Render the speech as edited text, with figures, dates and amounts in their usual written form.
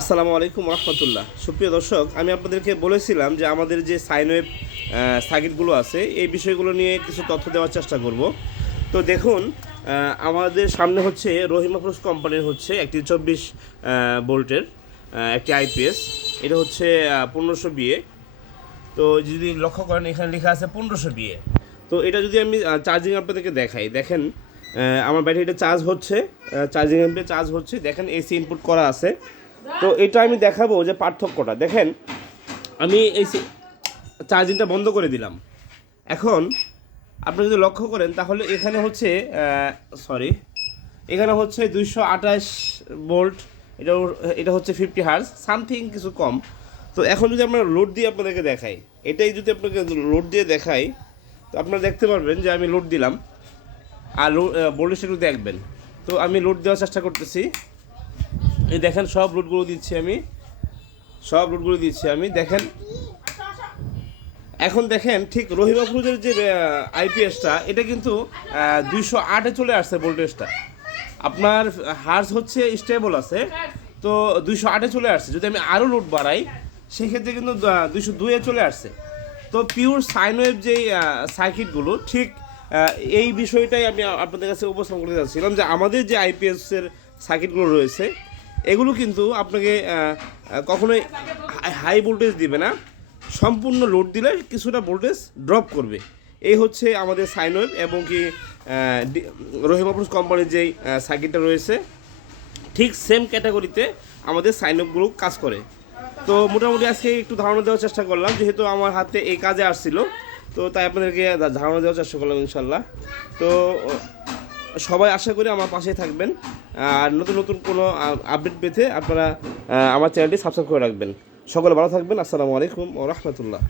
আসসালামু আলাইকুম রহমতুল্লাহ। সুপ্রিয় দর্শক, আমি আপনাদেরকে বলেছিলাম যে আমাদের যে সাইন ওয়েভ সার্কিটগুলো আছে এই বিষয়গুলো নিয়ে কিছু তথ্য দেওয়ার চেষ্টা করব। তো দেখুন, আমাদের সামনে হচ্ছে রহিমাফরোজ কোম্পানির হচ্ছে একটি 24 ভোল্টের একটি আইপিএস। এটা হচ্ছে 1500 বিএ। তো যদি লক্ষ্য করেন এখানে লেখা আছে 1500 বিএ। তো এটা যদি আমি চার্জিং আপনাদেরকে দেখাই, দেখেন আমার ব্যাটারিটা চার্জ হচ্ছে, চার্জিং অ্যাম্পে চার্জ হচ্ছে, দেখেন এসি ইনপুট করা আছে। তো এটা আমি দেখাবো যে পার্থক্যটা দেখেন। আমি এই চার্জিংটা বন্ধ করে দিলাম। এখন আপনি যদি লক্ষ্য করেন তাহলে এখানে হচ্ছে এখানে হচ্ছে 228 ভোল্ট। এটা এটা হচ্ছে 50 হার্জ সামথিং কিছু কম। তো এখন যদি আমরা লোড দিয়ে আপনাদেরকে দেখাই, এটাই যদি আপনাকে লোড দিয়ে দেখাই, তো আপনারা দেখতে পারবেন যে আমি লোড দিলাম। আর ভোল্টেজটা একটু দেখবেন। তো আমি লোড দেওয়ার চেষ্টা করতেছি। এই দেখেন সব লোডগুলো দিচ্ছি আমি দেখেন। এখন দেখেন ঠিক রহিমাফরোজের যে আইপিএসটা, এটা কিন্তু 208-এ চলে আসছে ভোল্টেজটা। আপনার হার্জ হচ্ছে স্টেবল আছে, তো 208-এ চলে আসছে। যদি আমি আরও লোড বাড়াই সেক্ষেত্রে কিন্তু 202-এ চলে আসছে। তো পিওর সাইন ওয়েভ যেই সার্কিটগুলো ঠিক এই বিষয়টাই আমি আপনাদের কাছে উপস্থাপন করতে চাচ্ছিলাম যে আমাদের যে আইপিএসের সার্কিটগুলো রয়েছে এগুলো কিন্তু আপনাকে কখনোই হাই ভোল্টেজ দিবে না। সম্পূর্ণ লোড দিলে কিছুটা ভোল্টেজ ড্রপ করবে। এই হচ্ছে আমাদের সাইন ওয়েভ এবং কি রহিমাফরোজ কোম্পানির যেই সার্কিটটা রয়েছে ঠিক সেম ক্যাটাগরিতে আমাদের সাইন ওয়েভগুলো কাজ করে। তো মোটামুটি আজকে একটু ধারণা দেওয়ার চেষ্টা করলাম, যেহেতু আমার হাতে এই কাজে আসছিল, তো তাই আপনাদেরকে ধারণা দেওয়ার চেষ্টা করলাম ইনশাল্লাহ। তো সবাই আশা করি আমার পাশেই থাকবেন। আর নতুন নতুন কোনো আপডেট পেতে আপনারা আমার চ্যানেলটি সাবস্ক্রাইব করে রাখবেন। সকলে ভালো থাকবেন। আসসালামু আলাইকুম ওয়া রাহমাতুল্লাহ।